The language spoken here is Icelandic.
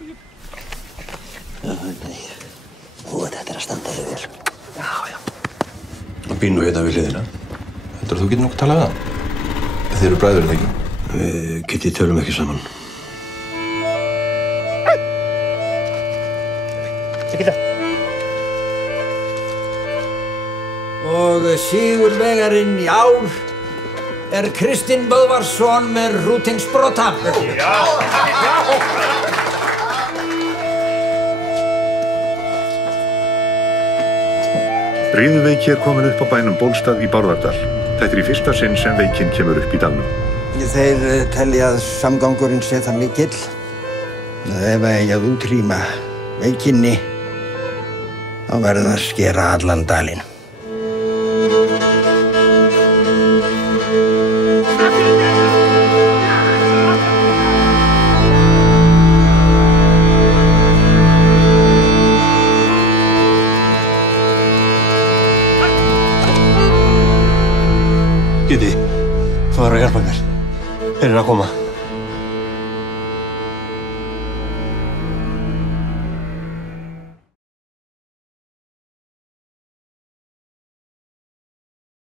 Nei. Þetta að standa þig vel. Já. Og býr nú hérna við hliðina. Heldurðu að þú getur nokkuð talað við hann? Þið eru bræður, eða ekki? Við Kitty tölum ekki saman. Og sigurvegarinn í ár Kristinn Böðvarsson með rútingsbrota. Riðuveiki komin upp á bænum Bólstað í Bárðardal. Þetta í fyrsta sinn sem veikin kemur upp í dalnum. Þeir telja að samgangurinn sé það mikill að ef eigi að útrýma veikinni þá verður að skera allan dalinn. Kitty, þú verður að hjálpa mér. Þeir eru að koma.